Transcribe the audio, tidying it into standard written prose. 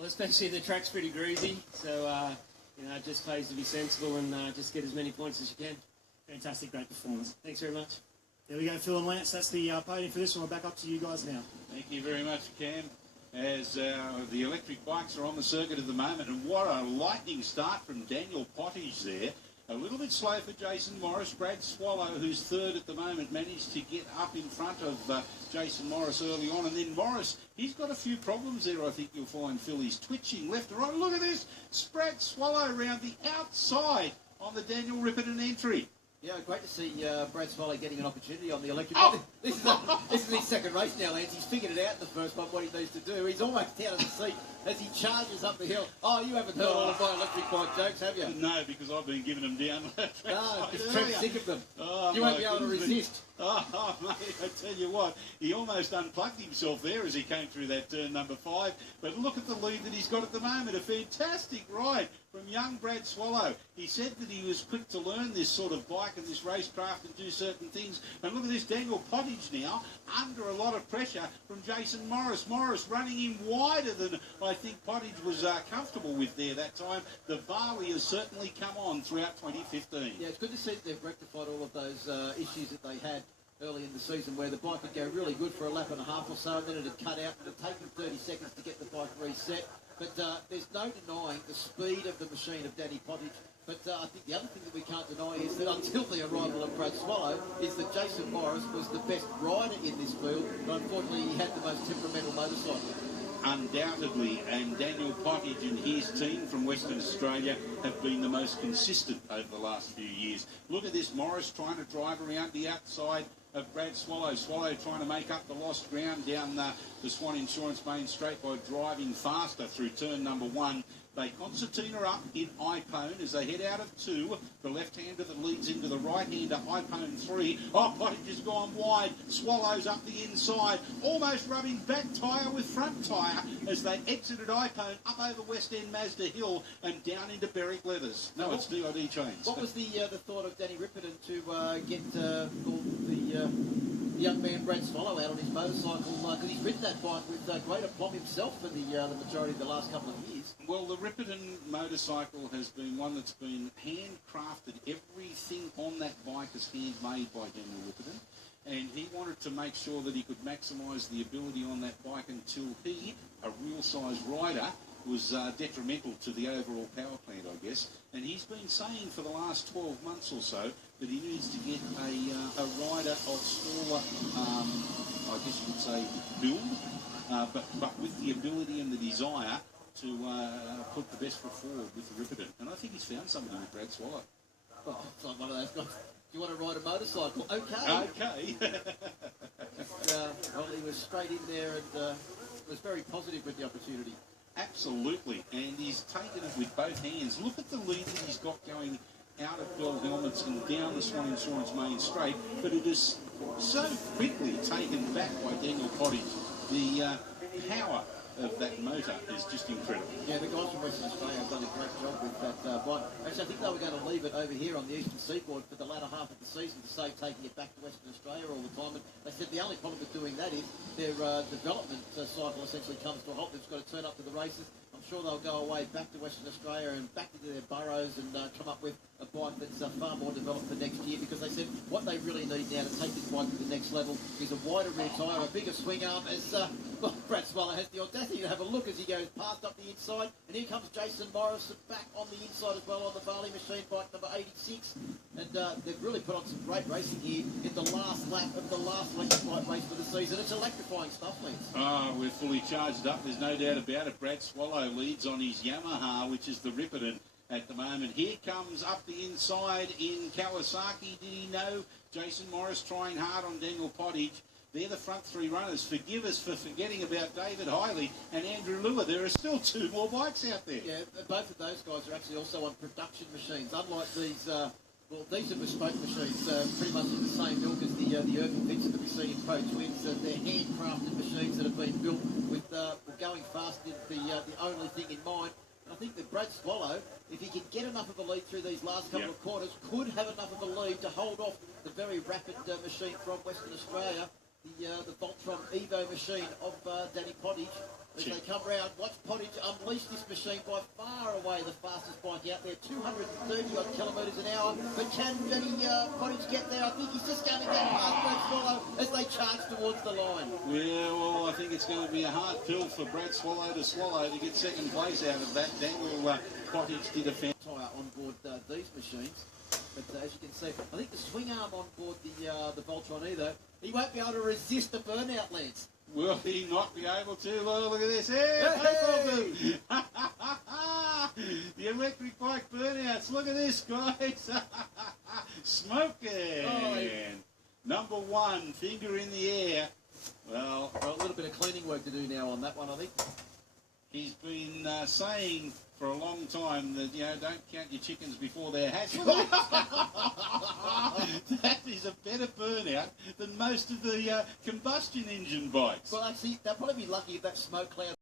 Well, especially the track's pretty greasy, so you know, it just pays to be sensible and just get as many points as you can. Fantastic, great performance. Thanks very much. There we go, Phil and Lance. That's the podium for this one. We're back up to you guys now. Thank you very much, Cam. As the electric bikes are on the circuit at the moment, and what a lightning start from Daniel Pottage there. A little bit slow for Jason Morris. Brad Swallow, who's third at the moment, managed to get up in front of Jason Morris early on. And then Morris, he's got a few problems there, I think you'll find, Phil. He's twitching left and right. Look at this. Brad Swallow around the outside on the Daniel Ripperton entry. Yeah, great to see Brad Swallow getting an opportunity on the electric. This is his second race now, Lance. He's figured it out in the first one, what he needs to do. He's almost out of the seat as he charges up the hill. Oh, you haven't heard all of my electric bike jokes, have you? No, because I've been giving them down. No, because Trent's sick of them. Oh, you won't be able to resist. Oh, mate, I tell you what, he almost unplugged himself there as he came through that turn number 5. But look at the lead that he's got at the moment. A fantastic ride from young Brad Swallow. He said that he was quick to learn this sort of bike and this racecraft and do certain things. And look at this Daniel Pottage now under a lot of pressure from Jason Morris. Morris running him wider than I think Pottage was comfortable with there that time. The Varley has certainly come on throughout 2015. Yeah, it's good to see that they've rectified all of those issues that they had early in the season where the bike would go really good for a lap and a half or so and then it would cut out and it would take them 30 seconds to get the bike reset. But there's no denying the speed of the machine of Danny Pottage. But I think the other thing that we can't deny is that until the arrival of Brad Swallow is that Jason Morris was the best rider in this field, but unfortunately he had the most temperamental motorcycle. Undoubtedly, and Daniel Pottage and his team from Western Australia have been the most consistent over the last few years. Look at this, Morris trying to drive around the outside of Brad Swallow. Swallow trying to make up the lost ground down the Swan Insurance Main Straight by driving faster through turn number 1. They concertina up in iPone as they head out of 2. The left-hander that leads into the right-hander, iPone 3. Oh, Pottage has gone wide. Swallows up the inside, almost rubbing back tyre with front tyre as they exited iPone up over West End Mazda Hill and down into Berwick Leathers. No, it's DID Chains. What was the thought of Danny Ripperton to get the young man Brad Swallow out on his motorcycle, because he's ridden that bike with great aplomb himself for the majority of the last couple of years? Well, the Ripperton motorcycle has been one that's been handcrafted. Everything on that bike is handmade by Daniel Ripperton, and he wanted to make sure that he could maximise the ability on that bike until he, a real-size rider, was detrimental to the overall power plant, I guess. And he's been saying for the last 12 months or so that he needs to get a rider of smaller, I guess you could say, build, but with the ability and the desire to put the best foot forward with the Ripperton. And I think he's found something with Brad Swallow. Oh, it's like one of those guys. You want to ride a motorcycle? Okay. Okay. Well, he was straight in there and was very positive with the opportunity. Absolutely, and he's taken it with both hands. Look at the lead that he's got going out of Bell Helmets and down the Swan Insurance Main Straight, but it is so quickly taken back by Daniel Pottage. The power of that motor is just incredible. Yeah, the guys from Western Australia have done a great job with that bike. Actually, I think they were going to leave it over here on the eastern seaboard for the latter half of the season to save taking it back to Western Australia all the time. And they said the only problem with doing that is their development cycle essentially comes to a halt. They've got to turn up to the races. I'm sure they'll go away back to Western Australia and back into their burrows and come up with a bike that's far more developed for next year, because they said what they really need now to take this bike to the next level is a wider rear tyre, a bigger swing arm, as Brad Swallow has the audacity to have a look as he goes past up the inside. And here comes Jason Morris back on the inside as well on the Varley machine, bike number 86. And they've really put on some great racing here in the last lap of the last electric bike race for the season. It's electrifying stuff, Lance. Oh, we're fully charged up. There's no doubt about it. Brad Swallow leads on his Yamaha, which is the Ripperton at the moment. Here comes up the inside in Kawasaki. Did he know? Jason Morris trying hard on Daniel Pottage. They're the front 3 runners. Forgive us for forgetting about David Hiley and Andrew Lua. There are still 2 more bikes out there. Yeah, both of those guys are actually also on production machines. Unlike these, well, these are bespoke machines, pretty much in the same ilk as the Irving Pits that we see in Pro Twins. They're handcrafted machines that have been built with going fast is the only thing in mind. I think that Brad Swallow, if he can get enough of a lead through these last couple of quarters, could have enough of a lead to hold off the very rapid machine from Western Australia, the Voltron Evo machine of Danny Pottage. As they come round, watch Pottage unleash. unleashed this machine by far away the fastest bike out there, 230 odd kilometres an hour. But can Benny Pottage get there? I think he's just going to get past Brad Swallow as they charge towards the line. Yeah, well, I think it's going to be a hard pill for Brad Swallow to get second place out of that. Daniel Pottage did a fan. Tyre on board these machines. But as you can see, I think the swing arm on board the Voltron either, he won't be able to resist the burnout, Lance. Will he not be able to? Look at this. Hey, no problem. The electric bike burnouts. Look at this, guys. Smoking. Oh, Number one, finger in the air. Well, a little bit of cleaning work to do now on that one, I think. He's been saying for a long time that, don't count your chickens before they're hatched. That is a better burnout than most of the combustion engine bikes. Well, actually, they'll probably be lucky if that smoke cloud